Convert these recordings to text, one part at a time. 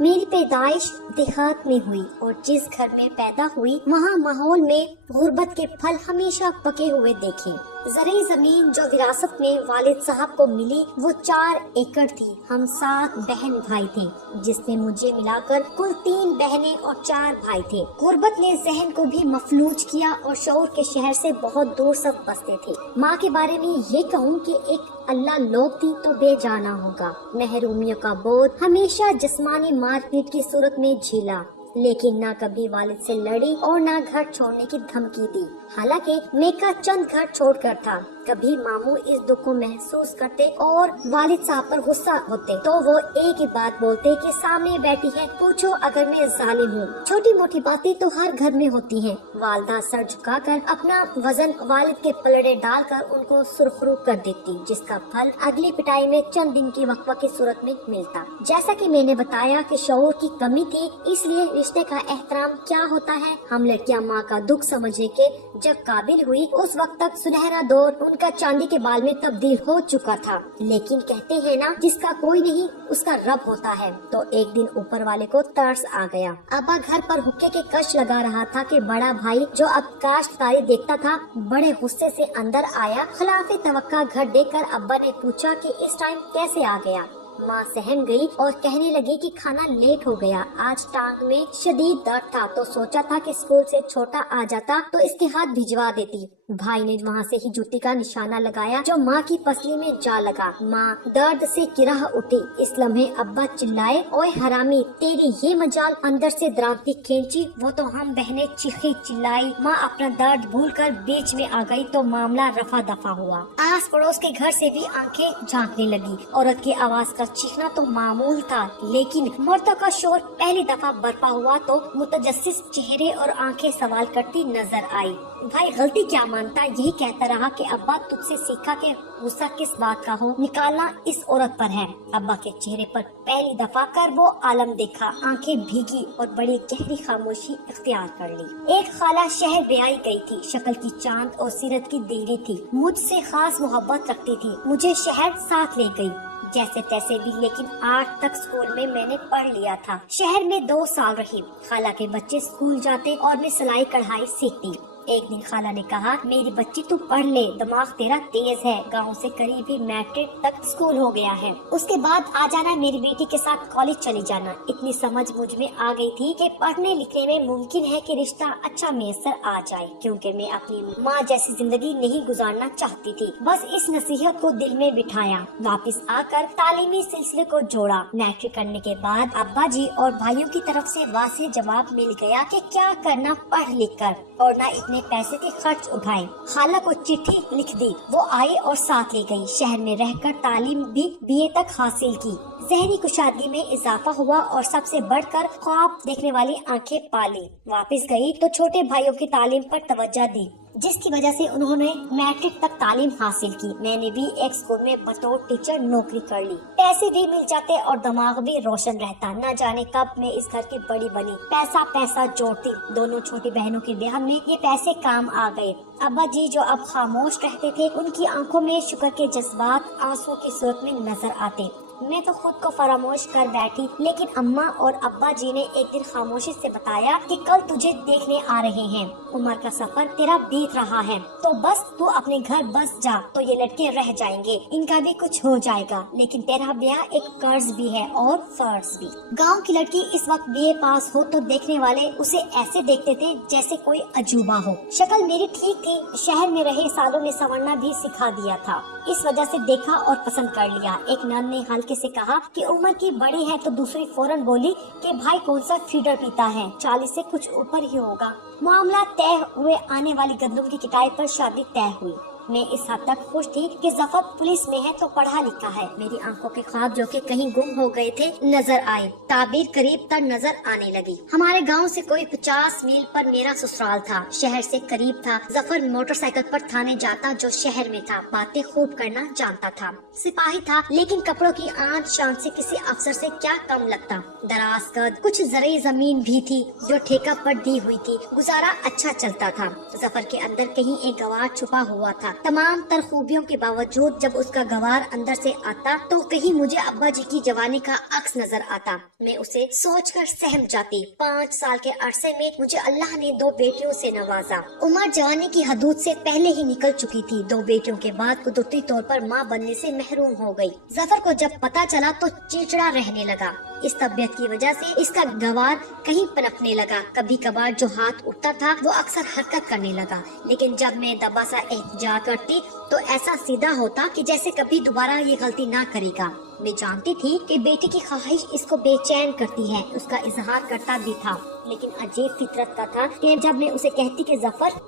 میری پیدائش دیہات میں ہوئی اور جس گھر میں پیدا ہوئی وہاں ماحول میں غربت کے پھل ہمیشہ پکے ہوئے دیکھے۔ زرعی زمین جو وراثت میں والد صاحب کو ملی وہ 4 ایکڑ تھی۔ ہم 7 بہن بھائی تھے جس میں مجھے ملا کر کل 3 بہنیں اور 4 بھائی تھے۔ غربت نے ذہن کو بھی مفلوج کیا اور شعور کے شہر سے بہت دور سب بستے تھے۔ ماں کے بارے میں یہ کہوں کہ ایک اللہ لوگ تھی تو بے جانا ہوگا۔ محرومیوں کا بوجھ ہمیشہ جسمانی مار پیٹ کی صورت میں جھیلا، لیکن نہ کبھی والد سے لڑی اور نہ گھر چھوڑنے کی دھمکی دی۔ حالانکہ میکا چند گھر چھوڑ کر تھا، کبھی ماموں اس دکھ کو محسوس کرتے اور والد صاحب پر غصہ ہوتے تو وہ ایک ہی بات بولتے کہ سامنے بیٹھی ہے، پوچھو اگر میں ظالم ہوں۔ چھوٹی موٹی باتیں تو ہر گھر میں ہوتی ہیں۔ والدہ سر جھکا کر اپنا وزن والد کے پلڑے ڈال کر ان کو سرخرو کر دیتی، جس کا پھل اگلی پٹائی میں چند دن کی وقفہ کی صورت میں ملتا۔ جیسا کہ میں نے بتایا کہ شعور کی کمی تھی، اس لیے رشتے کا احترام کیا ہوتا ہے ہم لڑکیاں ماں کا دکھ سمجھنے کے جب قابل ہوئی اس وقت تک سنہرا دور ان کا چاندی کے بال میں تبدیل ہو چکا تھا۔ لیکن کہتے ہیں نا، جس کا کوئی نہیں اس کا رب ہوتا ہے۔ تو ایک دن اوپر والے کو ترس آ گیا۔ ابا گھر پر حقے کے کش لگا رہا تھا کہ بڑا بھائی جو اب کاشتکاری دیکھتا تھا بڑے غصے سے اندر آیا۔ خلاف توقع گھر دیکھ کر ابا نے پوچھا کہ اس ٹائم کیسے آ گیا۔ ماں سہم گئی اور کہنے لگی کہ کھانا لیٹ ہو گیا، آج ٹانگ میں شدید درد تھا تو سوچا تھا کہ اسکول سے چھوٹا آ جاتا تو اس کے ہاتھ بھجوا دیتی۔ بھائی نے وہاں سے ہی جوتی کا نشانہ لگایا جو ماں کی پسلی میں جا لگا۔ ماں درد سے کرہ اٹھی۔ اس لمحے ابا چلائے، اوئے حرامی تیری یہ مجال! اندر سے درانتی کھینچی وہ تو ہم بہنیں چیخی چلائی۔ ماں اپنا درد بھول کر بیچ میں آ گئی تو معاملہ رفع دفع ہوا۔ آس پڑوس کے گھر سے بھی آنکھیں جھانکنے لگی۔ عورت کی آواز کا چیخنا تو معمول تھا، لیکن مردوں کا شور پہلی دفعہ برپا ہوا تو متجسس چہرے اور آنکھیں سوال کرتی نظر آئی۔ بھائی غلطی کیا مانتا، یہی کہتا رہا کہ ابا تجھ سے سیکھا کہ غصہ کس بات کا ہو، نکالنا اس عورت پر ہے۔ ابا کے چہرے پر پہلی دفعہ کر وہ عالم دیکھا، آنکھیں بھیگی اور بڑی گہری خاموشی اختیار کر لی۔ ایک خالہ شہر بیائی گئی تھی، شکل کی چاند اور سیرت کی دلری تھی، مجھ سے خاص محبت رکھتی تھی، مجھے شہر ساتھ لے گئی جیسے تیسے بھی، لیکن 8 تک اسکول میں نے پڑھ لیا تھا۔ شہر میں 2 سال رہی، خالہ کے بچے اسکول جاتے اور میں سلائی کڑھائی سیکھتی۔ ایک دن خالہ نے کہا، میری بچی تو پڑھ لے، دماغ تیرا تیز ہے، گاؤں سے قریب ہی میٹرک تک اسکول ہو گیا ہے، اس کے بعد آ جانا، میری بیٹی کے ساتھ کالج چلی جانا۔ اتنی سمجھ مجھ میں آ گئی تھی کہ پڑھنے لکھنے میں ممکن ہے کہ رشتہ اچھا میسر آ جائے، کیونکہ میں اپنی ماں جیسی زندگی نہیں گزارنا چاہتی تھی۔ بس اس نصیحت کو دل میں بٹھایا، واپس آ کر تعلیمی سلسلے کو جوڑا۔ میٹرک کرنے کے بعد ابا جی اور بھائیوں کی طرف سے واضح جواب مل گیا کہ کیا کرنا پڑھ لکھ کر، اور نہ اتنے پیسے کے خرچ اٹھائے۔ خالہ کو چٹھی لکھ دی، وہ آئی اور ساتھ لے گئی۔ شہر میں رہ کر تعلیم بھی BA تک حاصل کی، ذہنی کشادگی میں اضافہ ہوا اور سب سے بڑھ کر خواب دیکھنے والی آنکھیں پالی۔ واپس گئی تو چھوٹے بھائیوں کی تعلیم پر توجہ دی، جس کی وجہ سے انہوں نے میٹرک تک تعلیم حاصل کی۔ میں نے بھی ایک اسکول میں بطور ٹیچر نوکری کر لی، پیسے بھی مل جاتے اور دماغ بھی روشن رہتا۔ نہ جانے کب میں اس گھر کی بڑی بنی، پیسہ جوڑتی۔ دونوں چھوٹی بہنوں کے بیاہ میں یہ پیسے کام آ گئے۔ ابا جی جو اب خاموش رہتے تھے، ان کی آنکھوں میں شکر کے جذبات آنسو کی صورت میں نظر آتے۔ میں تو خود کو فراموش کر بیٹھی، لیکن اماں اور ابا جی نے ایک دن خاموشی سے بتایا کہ کل تجھے دیکھنے آ رہے ہیں، عمر کا سفر تیرا بیت رہا ہے، تو بس تو اپنے گھر بس جا، تو یہ لڑکے رہ جائیں گے، ان کا بھی کچھ ہو جائے گا، لیکن تیرا بیاہ ایک قرض بھی ہے اور فرض بھی۔ گاؤں کی لڑکی اس وقت BA پاس ہو تو دیکھنے والے اسے ایسے دیکھتے تھے جیسے کوئی عجوبہ ہو۔ شکل میری ٹھیک تھی، شہر میں رہے سالوں نے سنورنا بھی سکھا دیا تھا، اس وجہ سے دیکھا اور پسند کر لیا۔ ایک نان نے ہلکے سے کہا کہ عمر کی بڑی ہے تو دوسری فوراً بولی کہ بھائی کون سا فیڈر پیتا ہے، 40 سے کچھ اوپر ہی ہوگا۔ معاملہ طے ہوئے، آنے والی گندم کی کٹائی پر شادی طے ہوئی۔ میں اس حد تک خوش تھی کہ ظفر پولیس میں ہے تو پڑھا لکھا ہے۔ میری آنکھوں کے خواب جو کہ کہیں گم ہو گئے تھے نظر آئے، تعبیر قریب تر نظر آنے لگی۔ ہمارے گاؤں سے کوئی 50 میل پر میرا سسرال تھا، شہر سے قریب تھا۔ ظفر موٹر سائیکل پر تھانے جاتا جو شہر میں تھا، باتیں خوب کرنا جانتا تھا، سپاہی تھا، لیکن کپڑوں کی آنچ شان سے کسی افسر سے کیا کم لگتا۔ دراز قد، کچھ زرعی زمین بھی تھی جو ٹھیکہ پر دی ہوئی تھی، گزارا اچھا چلتا تھا۔ ظفر کے اندر کہیں ایک گوار چھپا ہوا تھا، तमाम तर खूबियों के बावजूद जब उसका गवार अंदर से आता तो कहीं मुझे अब्बा जी की जवानी का अक्स नजर आता। मैं उसे सोचकर सहम जाती। 5 साल के अरसे में मुझे अल्लाह ने 2 बेटियों से नवाजा। उम्र जवानी की हदूद से पहले ही निकल चुकी थी। 2 बेटियों के बाद कुदरती तौर पर माँ बनने से महरूम हो गई। जफर को जब पता चला तो चिड़चिड़ा रहने लगा। इस तबीयत की वजह से इसका गवार कहीं पनपने लगा। कभी कभार जो हाथ उठता था वो अक्सर हरकत करने लगा, लेकिन जब मैं दबा सा एहतजाज करती तो ऐसा सीधा होता कि जैसे कभी दोबारा ये गलती ना करेगा। मैं जानती थी कि बेटी की ख्वाहिश इसको बेचैन करती है, उसका इजहार करता भी था, लेकिन अजीब फितरत का था कि जब मैं उसे कहती कि जफर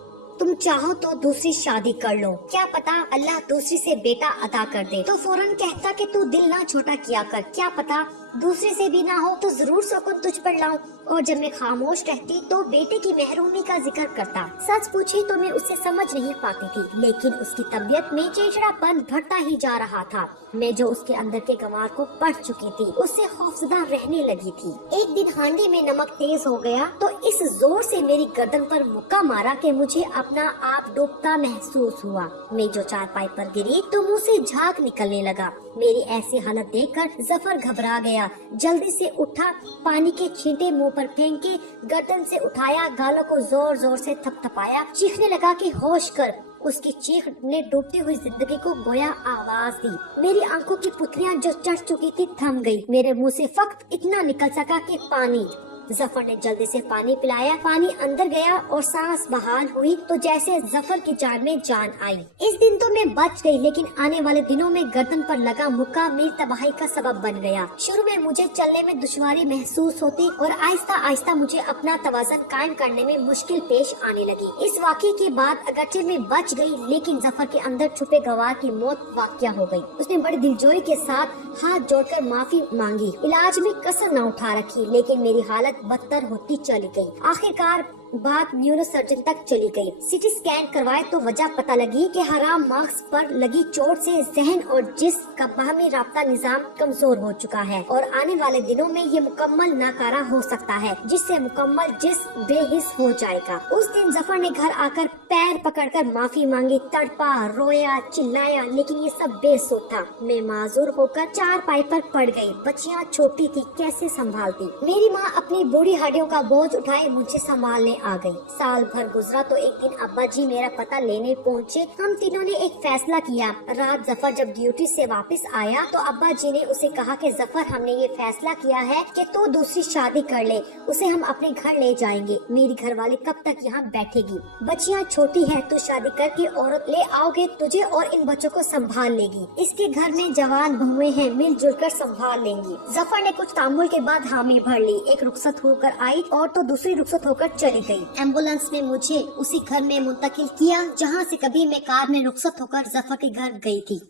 तुम चाहो तो दूसरी शादी कर लो, क्या पता अल्लाह दूसरी से बेटा अता कर दे, तो फौरन कहता कि तू दिल ना छोटा किया कर, क्या पता दूसरे से भी ना हो तो जरूर शौकत तुझ पर लाऊं। और जब मैं खामोश रहती तो बेटे की महरूमी का जिक्र करता। सच पूछे तो मैं उसे समझ नहीं पाती थी, लेकिन उसकी तबीयत में चिड़चिड़ापन बढ़ता ही जा रहा था। मैं जो उसके अंदर के गंवार को पढ़ चुकी थी उससे खौफजदा रहने लगी थी। एक दिन हांडी में नमक तेज हो गया तो इस जोर से मेरी गर्दन पर मुक्का मारा कि मुझे अपना आप डूबता महसूस हुआ। मैं जो चारपाई पर गिरी तो मुंह से झाग निकलने लगा। मेरी ऐसी हालत देखकर जफर घबरा गया। जल्दी से उठा, पानी के छींटे मुंह पर फेंक के गर्दन से उठाया, गालों को जोर जोर से थपथपाया, चीखने लगा कि होश कर। उसकी चीख ने डूबती हुई जिंदगी को गोया आवाज दी। मेरी आंखों की पुतलियां जो चढ़ चुकी थी थम गई। मेरे मुंह से फक्त इतना निकल सका कि पानी। जफर ने जल्दी से पानी पिलाया। पानी अंदर गया और सांस बहाल हुई तो जैसे जफर की जान में जान आई। इस दिन तो मैं बच गई, लेकिन आने वाले दिनों में गर्दन पर लगा मुक्का मेरी तबाही का सबब बन गया। शुरू में मुझे चलने में दुश्वारी महसूस होती और आहिस्ता आहिस्ता मुझे अपना तवाज़ुन कायम करने में मुश्किल पेश आने लगी। इस वाक़े के बाद अगरचे मैं बच गई, लेकिन जफर के अंदर छुपे गवार की मौत वाक़या हो गई। उसने बड़ी दिलजोई के साथ हाथ जोड़कर माफी मांगी। इलाज में कसर न उठा रखी, लेकिन मेरी हालत बदतर होती चली गई। आखिरकार बात न्यूरो सर्जन तक चली गई। सीटी स्कैन करवाए तो वजह पता लगी कि हराम मार्क्स पर लगी चोट से जहन और जिस्म का बाहमी राब्ता निजाम कमजोर हो चुका है और आने वाले दिनों में ये मुकम्मल नाकारा हो सकता है, जिससे मुकम्मल जिस्म बेहिस हो जाएगा। उस दिन जफर ने घर आकर पैर पकड़कर माफी मांगी, तड़पा, रोया, चिल्लाया, लेकिन ये सब बेसुध था। मैं माजूर होकर चारपाई पर पड़ गई। बच्चियां छोटी थी, कैसे संभालती। मेरी माँ अपनी बूढ़ी हड्डियों का बोझ उठाए मुझे संभालने आ गई। साल भर गुजरा तो एक दिन अब्बा जी मेरा पता लेने पहुँचे। हम तीनों ने एक फैसला किया। रात जफर जब ड्यूटी से वापस आया तो अब्बा जी ने उसे कहा कि जफर, हमने ये फैसला किया है कि तू दूसरी शादी कर ले, उसे हम अपने घर ले जाएंगे। मेरी घरवाली कब तक यहाँ बैठेगी? बच्चियाँ छोटी है, तू शादी करके औरत ले आओगे, तुझे और इन बच्चों को संभाल लेगी। इसके घर में जवान बहुएं हैं, मिलजुल कर संभाल लेंगी। जफर ने कुछ तामुल के बाद हामी भर ली। एक रुखसत होकर आई और तो दूसरी रुखसत होकर चली गई। एम्बुलेंस में मुझे उसी घर में मुंतकिल किया जहाँ से कभी मैं कार में रुखसत होकर जफर के घर गई थी।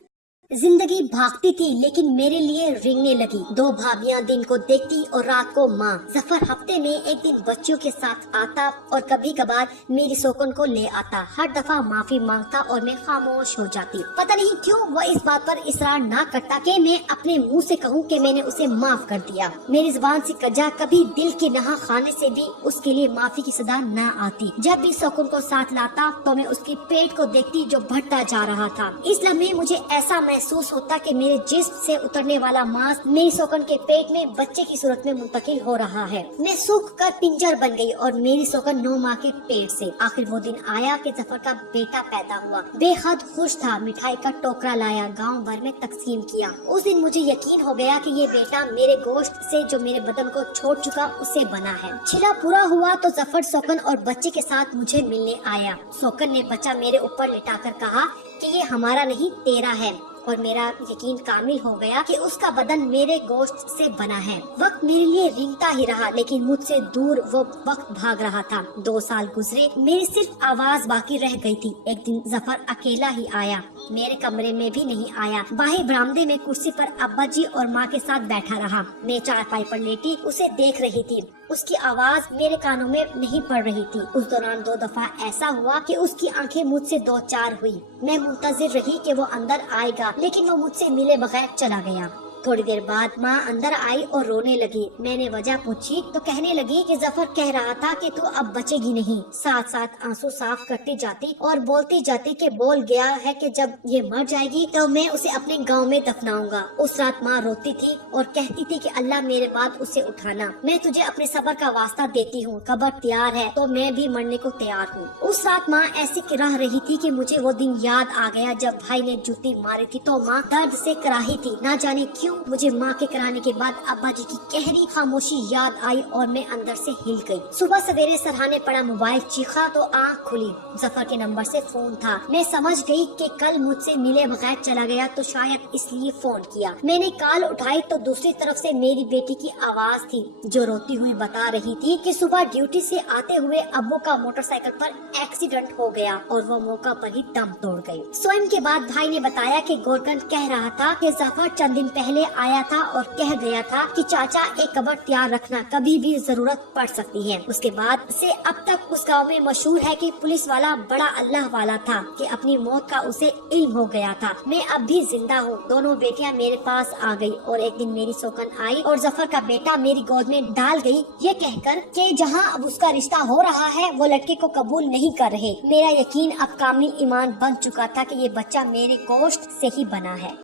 जिंदगी भागती थी, लेकिन मेरे लिए रेंगने लगी। 2 भाभियां दिन को देखती और रात को माँ। जफर हफ्ते में एक दिन बच्चों के साथ आता और कभी कभार मेरी सोकन को ले आता। हर दफा माफी मांगता और मैं खामोश हो जाती। पता नहीं क्यों वह इस बात पर इसरार ना करता कि मैं अपने मुंह से कहूँ कि मैंने उसे माफ कर दिया। मेरी जुबान से कजा कभी दिल के नहा खाने से भी उसके लिए माफी की सदा न आती। जब भी सोकन को साथ लाता तो मैं उसके पेट को देखती जो बढ़ता जा रहा था। इस लम्हे मुझे ऐसा महसूस होता कि मेरे जिस्म से उतरने वाला मांस मेरी सोकन के पेट में बच्चे की सूरत में मुंतकिल हो रहा है। मैं सूख कर पिंजर बन गई और मेरी सोकन 9 माह के पेट से। आखिर वो दिन आया कि जफर का बेटा पैदा हुआ। बेहद खुश था। मिठाई का टोकरा लाया, गांव भर में तकसीम किया। उस दिन मुझे यकीन हो गया कि ये बेटा मेरे गोश्त से जो मेरे बदन को छोड़ चुका उससे बना है। छिला पूरा हुआ तो जफर सोकन और बच्चे के साथ मुझे मिलने आया। सोकन ने बच्चा मेरे ऊपर लिटाकर कहा कि ये हमारा नहीं तेरा है, और मेरा यकीन कामिल हो गया कि उसका बदन मेरे गोश्त से बना है। वक्त मेरे लिए रिंगता ही रहा, लेकिन मुझसे दूर वो वक्त भाग रहा था। 2 साल गुजरे, मेरी सिर्फ आवाज बाकी रह गई थी। एक दिन जफर अकेला ही आया, मेरे कमरे में भी नहीं आया। बाहर बरामदे में कुर्सी पर अब्बा जी और माँ के साथ बैठा रहा। मैं चारपाई पर लेटी उसे देख रही थी। उसकी आवाज मेरे कानों में नहीं पड़ रही थी। उस दौरान 2 दफा ऐसा हुआ कि उसकी आंखें मुझसे 2-4 हुई। मैं मुंतजिर रही कि वो अंदर आएगा, लेकिन वो मुझसे मिले बगैर चला गया। थोड़ी देर बाद माँ अंदर आई और रोने लगी। मैंने वजह पूछी तो कहने लगी कि जफर कह रहा था कि तू अब बचेगी नहीं। साथ साथ आंसू साफ करती जाती और बोलती जाती कि बोल गया है कि जब ये मर जाएगी तो मैं उसे अपने गांव में दफनाऊंगा। उस रात माँ रोती थी और कहती थी कि अल्लाह मेरे बाद उसे उठाना। मैं तुझे अपने सब्र का वास्ता देती हूँ, कब्र तैयार है तो मैं भी मरने को तैयार हूँ। उस रात माँ ऐसी रह रही थी कि मुझे वो दिन याद आ गया जब भाई ने जूती मारी थी तो माँ दर्द से कराही थी। ना जाने क्यों मुझे माँ के कराने के बाद अब्बा जी की गहरी खामोशी याद आई और मैं अंदर से हिल गई। सुबह सवेरे सरहाने पड़ा मोबाइल चीखा तो आँख खुली। जफर के नंबर से फोन था। मैं समझ गई कि कल मुझसे मिले बगैर चला गया तो शायद इसलिए फोन किया। मैंने कॉल उठाई तो दूसरी तरफ से मेरी बेटी की आवाज थी जो रोती हुई बता रही थी कि सुबह ड्यूटी से आते हुए अब्बू का मोटरसाइकिल पर एक्सीडेंट हो गया और वो मौका पर ही दम तोड़ गई। स्वयं के बाद भाई ने बताया कि गोरकन कह रहा था कि जफर चंद दिन पहले आया था और कह गया था कि चाचा एक कब्र तैयार रखना, कभी भी जरूरत पड़ सकती है। उसके बाद से अब तक उस गांव में मशहूर है कि पुलिस वाला बड़ा अल्लाह वाला था कि अपनी मौत का उसे इल्म हो गया था। मैं अब भी जिंदा हूँ। दोनों बेटियां मेरे पास आ गई और एक दिन मेरी सौकन आई और जफर का बेटा मेरी गोद में डाल गई ये कहकर कि जहां अब उसका रिश्ता हो रहा है वो लड़के को कबूल नहीं कर रहे। मेरा यकीन अब कामिल ईमान बन चुका था कि ये बच्चा मेरे गोश्त से ही बना है।